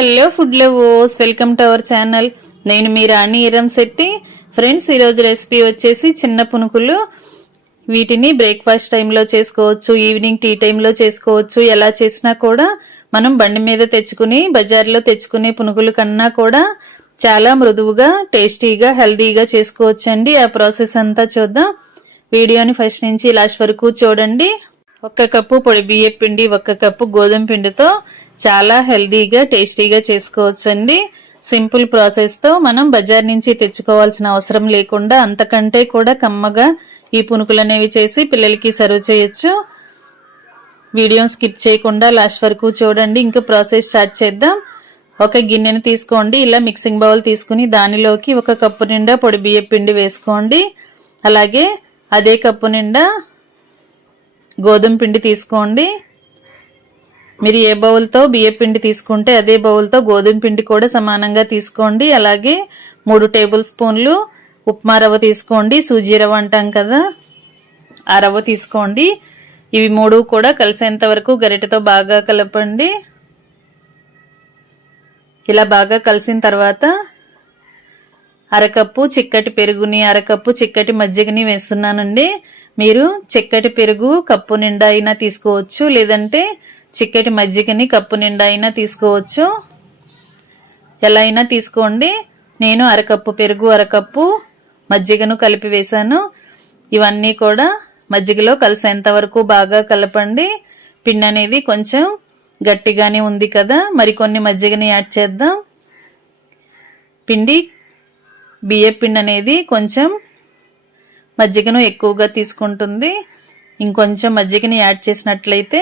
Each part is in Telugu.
Hello food lovers, welcome to our channel. నేను మీ రాణి ఇరంశెట్టి. ఫ్రెండ్స్, ఈరోజు రెసిపీ వచ్చేసి చిన్న పునుకులు. వీటిని బ్రేక్ఫాస్ట్ టైంలో చేసుకోవచ్చు, ఈవినింగ్ టీ టైంలో చేసుకోవచ్చు. ఎలా చేసినా కూడా మనం బండి మీద తెచ్చుకుని బజార్లో తెచ్చుకునే పునుకుల కన్నా కూడా చాలా మృదువుగా, టేస్టీగా, హెల్దీగా చేసుకోవచ్చండి. ఆ ప్రాసెస్ అంతా చూద్దాం. వీడియోని ఫస్ట్ నుంచి లాస్ట్ వరకు చూడండి. 1 కప్పు పొడి బియ్యం పిండి, 1 కప్పు గోధుమ పిండితో చాలా హెల్దీగా, టేస్టీగా చేసుకోవచ్చండి. సింపుల్ ప్రాసెస్తో మనం బజార్ నుంచి తెచ్చుకోవాల్సిన అవసరం లేకుండా అంతకంటే కూడా కమ్మగా ఈ పునుకులు అనేవి చేసి పిల్లలకి సర్వ్ చేయొచ్చు. వీడియోని స్కిప్ చేయకుండా లాస్ట్ వరకు చూడండి. ఇంకా ప్రాసెస్ స్టార్ట్ చేద్దాం. ఒక గిన్నెని తీసుకోండి. ఇలా మిక్సింగ్ బౌల్ తీసుకుని దానిలోకి 1 కప్పు నిండా పొడి బియ్యం పిండి వేసుకోండి. అలాగే అదే కప్పు నిండా గోధుమ పిండి తీసుకోండి. మీరు ఏ బౌల్తో బియ్యం పిండి తీసుకుంటే అదే బౌల్తో గోధుమ పిండి కూడా సమానంగా తీసుకోండి. అలాగే 3 టేబుల్ స్పూన్లు ఉప్మా రవ్వ తీసుకోండి. సూజీ రవ్వ అంటాం కదా, ఆ రవ్వ తీసుకోండి. ఇవి 3 కూడా కలిసేంత వరకు గరిటెతో బాగా కలపండి. ఇలా బాగా కలిసిన తర్వాత 1/2 కప్పు చిక్కటి పెరుగుని, 1/2 కప్పు చిక్కటి మజ్జిగని వేస్తున్నానండి. మీరు చిక్కటి పెరుగు కప్పు నిండా అయినా తీసుకోవచ్చు, లేదంటే చిక్కటి మజ్జిగని కప్పు నిండా అయినా తీసుకోవచ్చు. ఎలా అయినా తీసుకోండి. నేను 1/2 కప్పు పెరుగు, 1/2 కప్పు మజ్జిగను కలిపి వేశాను. ఇవన్నీ కూడా మజ్జిగలో కలిసేంత వరకు బాగా కలపండి. పిండి అనేది కొంచెం గట్టిగానే ఉంది కదా, మరికొన్ని మజ్జిగని యాడ్ చేద్దాం. బియ్యం పిండి అనేది కొంచెం మజ్జిగను ఎక్కువగా తీసుకుంటుంది. ఇంకొంచెం మజ్జిగని యాడ్ చేసినట్లయితే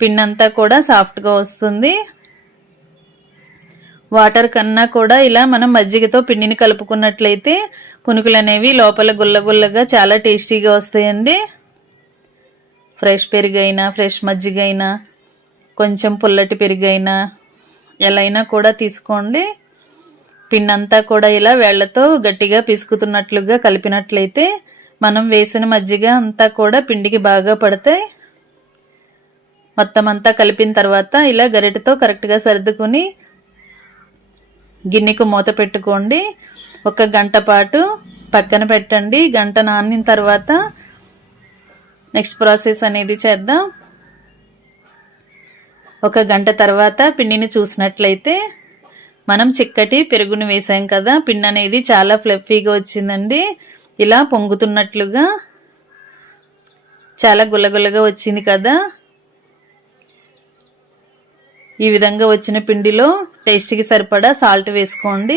పిండి అంతా కూడా సాఫ్ట్గా వస్తుంది. వాటర్ కన్నా కూడా ఇలా మనం మజ్జిగతో పిండిని కలుపుకున్నట్లయితే పునుకులు అనేవి లోపల గుల్లగుల్లగా చాలా టేస్టీగా వస్తాయండి. ఫ్రెష్ పెరుగైనా, ఫ్రెష్ మజ్జిగ అయినా, కొంచెం పుల్లటి పెరుగైనా ఎలా అయినా కూడా తీసుకోండి. పిండి అంతా కూడా ఇలా వేళ్లతో గట్టిగా పిసుకుతున్నట్లుగా కలిపినట్లయితే మనం వేసిన మజ్జిగ అంతా కూడా పిండికి బాగా పడతాయి. మొత్తం అంతా కలిపిన తర్వాత ఇలా గరిటెతో కరెక్ట్గా సర్దుకుని గిన్నెకు మూత పెట్టుకోండి. 1 గంట పాటు పక్కన పెట్టండి. గంట నానిన తర్వాత నెక్స్ట్ ప్రాసెస్ అనేది చేద్దాం. 1 గంట తర్వాత పిండిని చూసినట్లయితే మనం చిక్కటి పెరుగుని వేసాం కదా, పిండి అనేది చాలా ఫ్లఫీగా వచ్చిందండి. ఇలా పొంగుతున్నట్లుగా చాలా గుల్లగుల్లగా వచ్చింది కదా. ఈ విధంగా వచ్చిన పిండిలో టేస్ట్కి సరిపడా సాల్ట్ వేసుకోండి.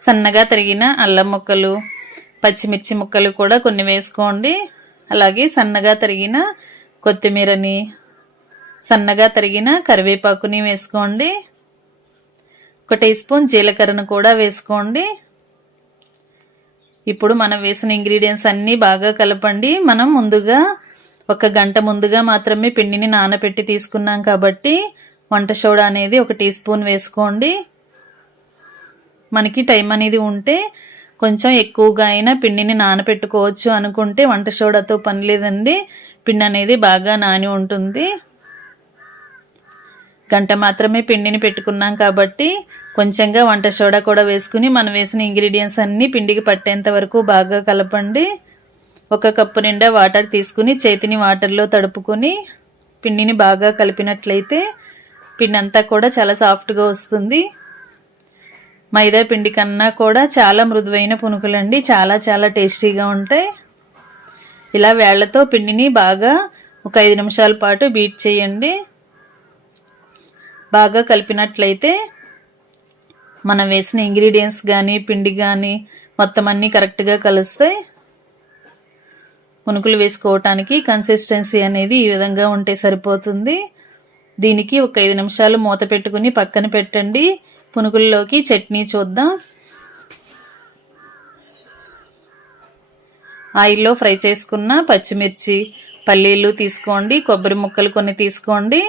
సన్నగా తరిగిన అల్లం ముక్కలు, పచ్చిమిర్చి ముక్కలు కూడా కొన్ని వేసుకోండి. అలాగే సన్నగా తరిగిన కొత్తిమీరని, సన్నగా తరిగిన కరివేపాకుని వేసుకోండి. 1 టీ స్పూన్ జీలకర్రను కూడా వేసుకోండి. ఇప్పుడు మనం వేసిన ఇంగ్రీడియంట్స్ అన్నీ బాగా కలపండి. మనం ముందుగా 1 గంట ముందుగా మాత్రమే పిండిని నానబెట్టి తీసుకున్నాం కాబట్టి వంట సోడా అనేది 1 టీ స్పూన్ వేసుకోండి. మనకి టైం అనేది ఉంటే కొంచెం ఎక్కువగా అయినా పిండిని నానబెట్టుకోవచ్చు. అనుకుంటే వంట సోడాతో పని లేదండి, పిండి అనేది బాగా నాని ఉంటుంది. గంట మాత్రమే పిండిని పెట్టుకున్నాం కాబట్టి కొంచెంగా వంట సోడా కూడా వేసుకుని మనం వేసిన ఇంగ్రీడియంట్స్ అన్నీ పిండికి పట్టేంత వరకు బాగా కలపండి. 1 కప్పు నిండా వాటర్ తీసుకుని చేతిని వాటర్లో తడుపుకొని పిండిని బాగా కలిపినట్లయితే పిండి అంతా కూడా చాలా సాఫ్ట్గా వస్తుంది. మైదా పిండి కన్నా కూడా చాలా మృదువైన పునుకులండి, చాలా చాలా టేస్టీగా ఉంటాయి. ఇలా వేళ్లతో పిండిని బాగా 1 5 నిమిషాల పాటు బీట్ చేయండి. బాగా కలిపినట్లయితే మనం వేసిన ఇంగ్రీడియంట్స్ కానీ పిండి కానీ మొత్తం అన్నీ కరెక్ట్గా కలుస్తాయి. పునుకులు వేసుకోవటానికి కన్సిస్టెన్సీ అనేది ఈ విధంగా ఉంటే సరిపోతుంది. దీనికి 1 5 నిమిషాలు మూత పెట్టుకుని పక్కన పెట్టండి. పునుకుల్లోకి చట్నీ చూద్దాం. ఆయిల్లో ఫ్రై చేసుకున్న పచ్చిమిర్చి, పల్లీలు తీసుకోండి. కొబ్బరి ముక్కలు కొన్ని తీసుకోండి.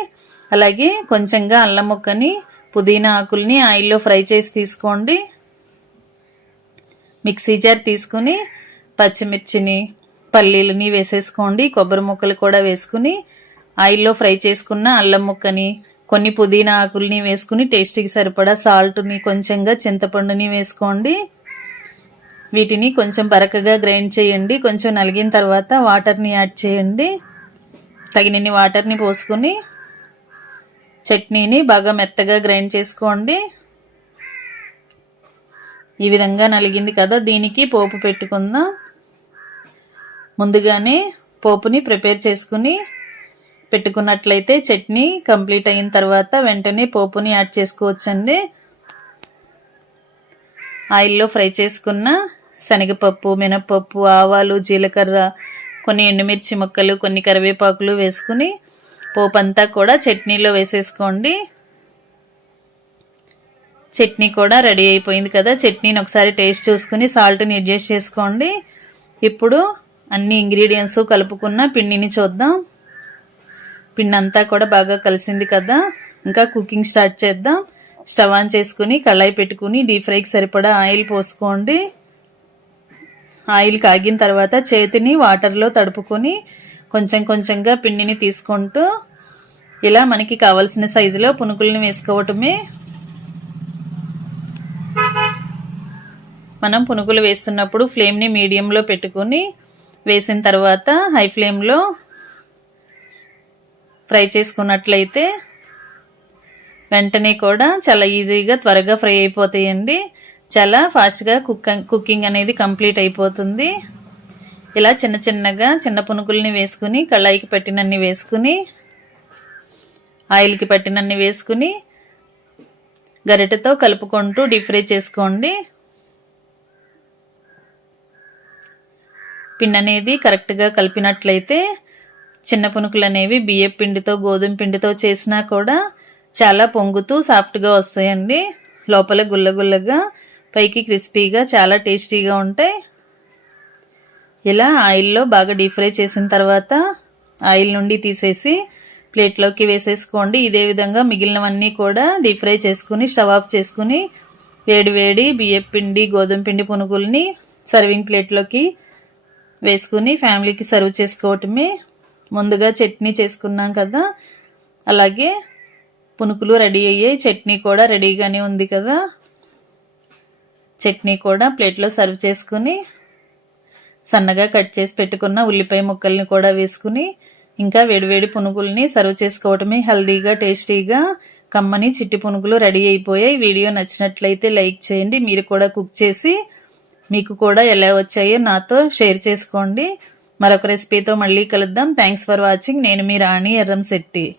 అలాగే కొంచెంగా అల్లం ముక్కని, పుదీనా ఆకుల్ని ఆయిల్లో ఫ్రై చేసి తీసుకోండి. మిక్సీ జార్ తీసుకుని పచ్చిమిర్చిని, పల్లీలని వేసేసుకోండి. కొబ్బరి ముక్కలు కూడా వేసుకుని ఆయిల్లో ఫ్రై చేసుకున్న అల్లం ముక్కని, కొన్ని పుదీనా ఆకుల్ని వేసుకుని టేస్ట్కి సరిపడా సాల్ట్ని, కొంచెంగా చింతపండుని వేసుకోండి. వీటిని కొంచెం బరకగా గ్రైండ్ చేయండి. కొంచెం నలిగిన తర్వాత వాటర్ని యాడ్ చేయండి. తగినన్ని వాటర్ని పోసుకుని చట్నీని బాగా మెత్తగా గ్రైండ్ చేసుకోండి. ఈ విధంగా నలిగింది కదా, దీనికి పోపు పెట్టుకుందాం. ముందుగానే పోపుని ప్రిపేర్ చేసుకుని పెట్టుకున్నట్లయితే చట్నీ కంప్లీట్ అయిన తర్వాత వెంటనే పోపుని యాడ్ చేసుకోవచ్చండి. ఆయిల్లో ఫ్రై చేసుకున్న శనగపప్పు, మినపప్పు, ఆవాలు, జీలకర్ర, కొన్ని ఎండుమిర్చి ముక్కలు, కొన్ని కరివేపాకులు వేసుకుని పోపు అంతా కూడా చట్నీలో వేసేసుకోండి. చట్నీ కూడా రెడీ అయిపోయింది కదా. చట్నీని ఒకసారి టేస్ట్ చూసుకుని సాల్ట్ని అడ్జస్ట్ చేసుకోండి. ఇప్పుడు అన్ని ఇంగ్రీడియంట్స్ కలుపుకున్న పిండిని చూద్దాం. పిండి అంతా కూడా బాగా కలిసింది కదా. ఇంకా కుకింగ్ స్టార్ట్ చేద్దాం. స్టవ్ ఆన్ చేసుకుని కళాయి పెట్టుకుని డీప్ ఫ్రైకి సరిపడా ఆయిల్ పోసుకోండి. ఆయిల్ కాగిన తర్వాత చేతిని వాటర్లో తడుపుకొని కొంచెం కొంచెంగా పిండిని తీసుకుంటూ ఇలా మనకి కావాల్సిన సైజులో పునుకుల్ని వేసుకోవటమే. మనం పునుకులు వేస్తున్నప్పుడు ఫ్లేమ్ని మీడియంలో పెట్టుకుని వేసిన తర్వాత హై ఫ్లేమ్లో ఫ్రై చేసుకున్నట్లయితే వెంటనే కూడా చాలా ఈజీగా త్వరగా ఫ్రై అయిపోతాయండి. చాలా ఫాస్ట్గా కుకింగ్ అనేది కంప్లీట్ అయిపోతుంది. ఇలా చిన్న చిన్నగా చిన్న పునుకుల్ని వేసుకుని కళాయికి పట్టినన్ని వేసుకుని ఆయిల్కి పట్టినన్ని వేసుకుని గరిటెతో కలుపుకుంటూ డీప్ ఫ్రై చేసుకోండి. పిండి అనేది కరెక్ట్గా కలిపినట్లయితే చిన్న పునుకులు అనేవి బియ్యం పిండితో, గోధుమ పిండితో చేసినా కూడా చాలా పొంగుతూ సాఫ్ట్గా వస్తాయండి. లోపల గుల్లగుల్లగా, పైకి క్రిస్పీగా, చాలా టేస్టీగా ఉంటాయి. ఇలా ఆయిల్లో బాగా డీప్ ఫ్రై చేసిన తర్వాత ఆయిల్ నుండి తీసేసి ప్లేట్లోకి వేసేసుకోండి. ఇదే విధంగా మిగిలినవన్నీ కూడా డీప్ ఫ్రై చేసుకుని స్టవ్ ఆఫ్ చేసుకుని వేడి వేడి బియ్యం పిండి, గోధుమ పిండి పునుగుల్ని సర్వింగ్ ప్లేట్లోకి వేసుకుని ఫ్యామిలీకి సర్వ్ చేసుకోవటమే. ముందుగా చట్నీ చేసుకున్నాం కదా, అలాగే పునుకులు రెడీ అయ్యాయి. చట్నీ కూడా రెడీగానే ఉంది కదా. చట్నీ కూడా ప్లేట్లో సర్వ్ చేసుకుని సన్నగా కట్ చేసి పెట్టుకున్న ఉల్లిపాయ ముక్కల్ని కూడా వేసుకుని ఇంకా వేడివేడి పునుగుల్ని సర్వ్ చేసుకోవటమే. హెల్దీగా, టేస్టీగా కమ్మని చిట్టి పునుగులు రెడీ అయిపోయాయి. వీడియో నచ్చినట్లయితే లైక్ చేయండి. మీరు కూడా కుక్ చేసి మీకు కూడా ఎలా వచ్చాయో నాతో షేర్ చేసుకోండి. మరొక రెసిపీతో మళ్ళీ కలుద్దాం. Thanks for watching. నేను మీ రాణి ఎర్రంశెట్టి.